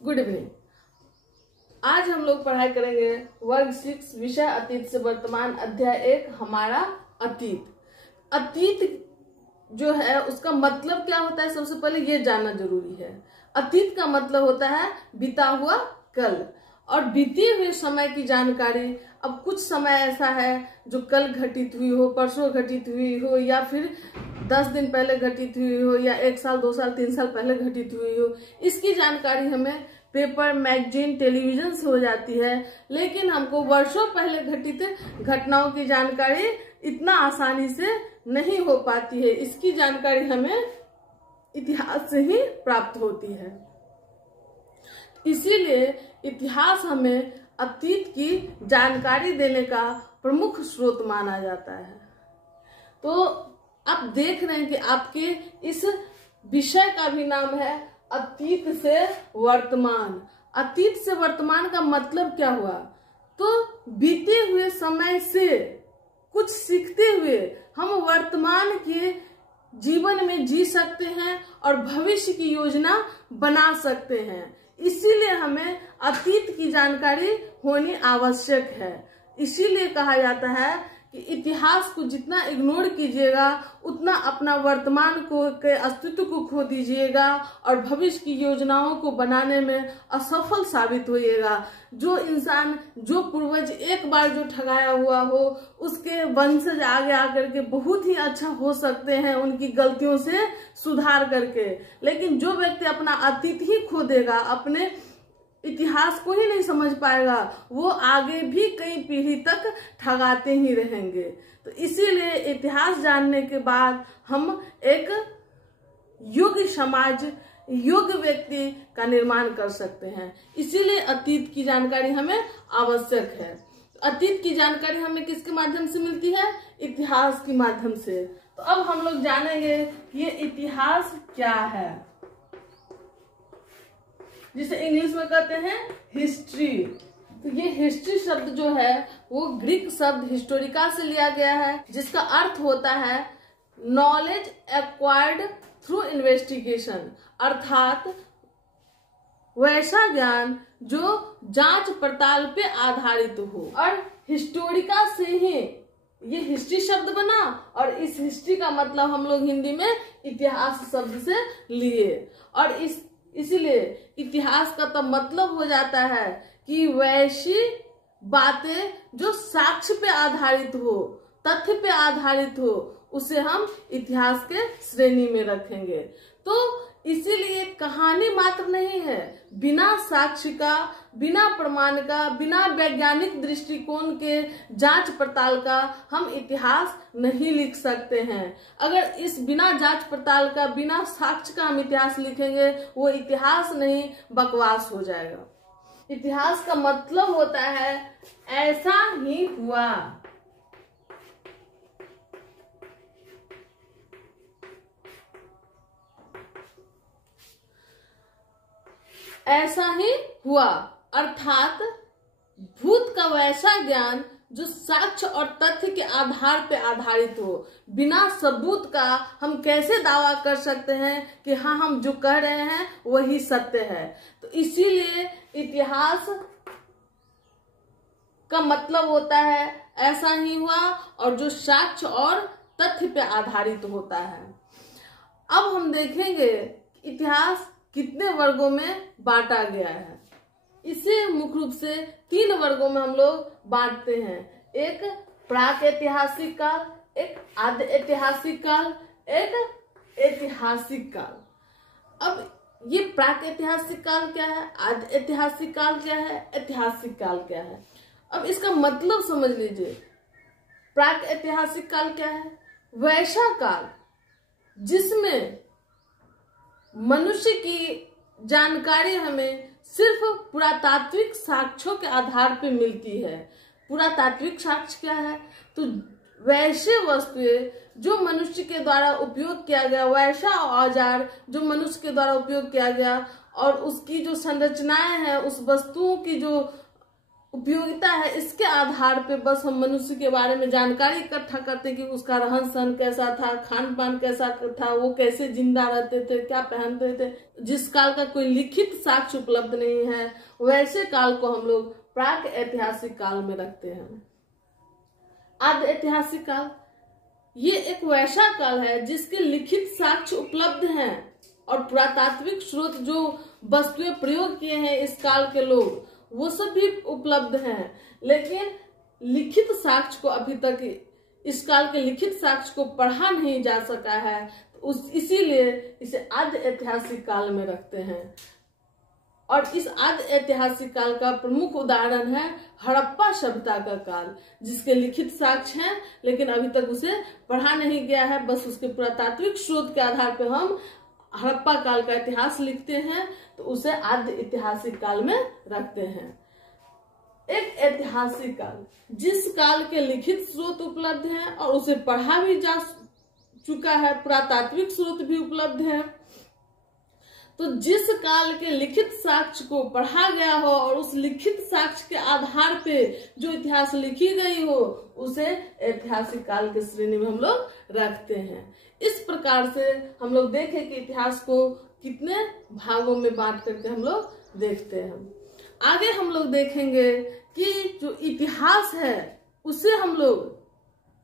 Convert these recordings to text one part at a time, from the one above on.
Good evening. आज हम लोग पढ़ाई करेंगे वर्ग 6 विषय अतीत से वर्तमान अध्याय 1 हमारा अतीत। अतीत जो है उसका मतलब क्या होता है, सबसे पहले ये जानना जरूरी है। अतीत का मतलब होता है बीता हुआ कल, और बीते हुए समय की जानकारी। अब कुछ समय ऐसा है जो कल घटित हुई हो, परसों घटित हुई हो, या फिर 10 दिन पहले घटित हुई हो, या 1 साल 2 साल 3 साल पहले घटित हुई हो। इसकी जानकारी हमें पेपर, मैगजीन, टेलीविजन से हो जाती है, लेकिन हमको वर्षों पहले घटित घटनाओं की जानकारी इतना आसानी से नहीं हो पाती है। इसकी जानकारी हमें इतिहास से ही प्राप्त होती है। इसीलिए इतिहास हमें अतीत की जानकारी देने का प्रमुख स्रोत माना जाता है। तो आप देख रहे हैं कि आपके इस विषय का भी नाम है अतीत से वर्तमान। अतीत से वर्तमान का मतलब क्या हुआ? तो बीते हुए समय से कुछ सीखते हुए हम वर्तमान के जीवन में जी सकते हैं और भविष्य की योजना बना सकते हैं। इसीलिए हमें अतीत की जानकारी होनी आवश्यक है। इसीलिए कहा जाता है कि इतिहास को जितना इग्नोर कीजिएगा उतना अपना वर्तमान के अस्तित्व को खो दीजिएगा और भविष्य की योजनाओं को बनाने में असफल साबित होइएगा। जो इंसान, जो पूर्वज एक बार जो ठगाया हुआ हो, उसके वंशज आगे आकर के बहुत ही अच्छा हो सकते हैं उनकी गलतियों से सुधार करके। लेकिन जो व्यक्ति अपना अतीत ही खो देगा, अपने इतिहास को ही नहीं समझ पाएगा, वो आगे भी कई पीढ़ी तक ठगाते ही रहेंगे। तो इसीलिए इतिहास जानने के बाद हम एक योग्य समाज, योग्य व्यक्ति का निर्माण कर सकते हैं। इसीलिए अतीत की जानकारी हमें आवश्यक है। अतीत की जानकारी हमें किसके माध्यम से मिलती है? इतिहास के माध्यम से। तो अब हम लोग जानेंगे कि ये इतिहास क्या है, जिसे इंग्लिश में कहते हैं हिस्ट्री। तो ये हिस्ट्री शब्द जो है वो ग्रीक शब्द हिस्टोरिका से लिया गया है, जिसका अर्थ होता है नॉलेज एक्वायर्ड थ्रू इन्वेस्टिगेशन, अर्थात वैसा ज्ञान जो जांच पड़ताल पे आधारित हो। और हिस्टोरिका से ही ये हिस्ट्री शब्द बना, और इस हिस्ट्री का मतलब हम लोग हिंदी में इतिहास शब्द से लिए। और इसीलिए इतिहास का तो मतलब हो जाता है कि वैसी बातें जो साक्ष्य पे आधारित हो, तथ्य पे आधारित हो, उसे हम इतिहास के श्रेणी में रखेंगे। तो इसीलिए कहानी मात्र नहीं है। बिना साक्ष्य का, बिना प्रमाण का, बिना वैज्ञानिक दृष्टिकोण के जांच पड़ताल का हम इतिहास नहीं लिख सकते हैं। अगर इस बिना जांच पड़ताल का, बिना साक्ष्य का हम इतिहास लिखेंगे, वो इतिहास नहीं, बकवास हो जाएगा। इतिहास का मतलब होता है ऐसा ही हुआ। ऐसा ही हुआ, अर्थात भूत का वैसा ज्ञान जो साक्ष्य और तथ्य के आधार पे आधारित हो। बिना सबूत का हम कैसे दावा कर सकते हैं कि हाँ, हम जो कह रहे हैं वही सत्य है? तो इसीलिए इतिहास का मतलब होता है ऐसा ही हुआ, और जो साक्ष्य और तथ्य पे आधारित होता है। अब हम देखेंगे इतिहास कितने वर्गों में बांटा गया है। इसे मुख्य रूप से 3 वर्गों में हम लोग बांटते हैं। एक प्राक ऐतिहासिक काल, एक आद्य ऐतिहासिक काल, एक ऐतिहासिक काल। अब ये प्राक ऐतिहासिक काल क्या है, आद्य ऐतिहासिक काल क्या है, ऐतिहासिक काल क्या है? अब इसका मतलब समझ लीजिए। प्राक ऐतिहासिक काल क्या है? वैसा काल जिसमें मनुष्य की जानकारी हमें सिर्फ पुरातात्विक साक्ष्यों के आधार पर मिलती है। पुरातात्विक साक्ष्य क्या है? तो वैसे वस्तुएं जो मनुष्य के द्वारा उपयोग किया गया, वैसा औजार जो मनुष्य के द्वारा उपयोग किया गया, और उसकी जो संरचनाएं हैं, उस वस्तुओं की जो उपयोगिता है, इसके आधार पे बस हम मनुष्य के बारे में जानकारी इकट्ठा करते कि उसका रहन सहन कैसा था, खान पान कैसा था, वो कैसे जिंदा रहते थे, क्या पहनते थे। जिस काल का कोई लिखित साक्ष्य उपलब्ध नहीं है, वैसे काल को हम लोग प्राक ऐतिहासिक काल में रखते हैं। आदि ऐतिहासिक काल ये एक वैसा काल है जिसके लिखित साक्ष्य उपलब्ध हैं और पुरातात्विक स्रोत जो वस्तुएं प्रयोग किए हैं इस काल के लोग, वो सब भी उपलब्ध हैं, लेकिन लिखित साक्ष्य को अभी तक इस काल के लिखित साक्ष्य को पढ़ा नहीं जा सका है, तो इसीलिए इसे आदि ऐतिहासिक काल में रखते हैं। और इस आदि ऐतिहासिक काल का प्रमुख उदाहरण है हड़प्पा सभ्यता का काल, जिसके लिखित साक्ष्य हैं लेकिन अभी तक उसे पढ़ा नहीं गया है। बस उसके पुरातात्विक स्रोत के आधार पर हम हड़प्पा काल का इतिहास लिखते हैं, तो उसे आदि ऐतिहासिक काल में रखते हैं। एक ऐतिहासिक काल जिस काल के लिखित स्रोत उपलब्ध हैं और उसे पढ़ा भी जा चुका है, पुरातात्विक स्रोत भी उपलब्ध है। तो जिस काल के लिखित साक्ष्य को पढ़ा गया हो और उस लिखित साक्ष्य के आधार पे जो इतिहास लिखी गई हो, उसे ऐतिहासिक काल के श्रेणी में हम लोग रखते हैं। इस प्रकार से हम लोग देखें कि इतिहास को कितने भागों में बांट करके हम लोग देखते हैं। आगे हम लोग देखेंगे कि जो इतिहास है उसे हम लोग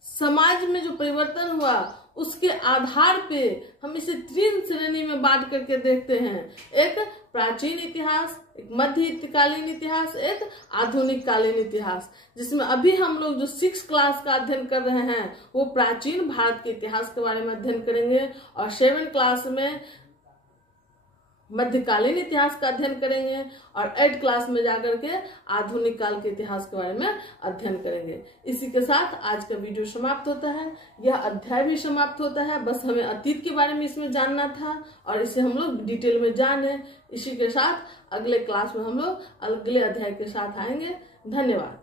समाज में जो परिवर्तन हुआ उसके आधार पे हम इसे 3 श्रेणी में बांट करके देखते हैं। एक प्राचीन इतिहास, एक मध्यकालीन इतिहास, एक आधुनिक कालीन इतिहास, जिसमें अभी हम लोग जो 6 क्लास का अध्ययन कर रहे हैं वो प्राचीन भारत के इतिहास के बारे में अध्ययन करेंगे और 7 क्लास में मध्यकालीन इतिहास का अध्ययन करेंगे और 8 क्लास में जाकर के आधुनिक काल के इतिहास के बारे में अध्ययन करेंगे। इसी के साथ आज का वीडियो समाप्त होता है, यह अध्याय भी समाप्त होता है। बस हमें अतीत के बारे में इसमें जानना था और इसे हम लोग डिटेल में जाने। इसी के साथ अगले क्लास में हम लोग अगले अध्याय के साथ आएंगे। धन्यवाद।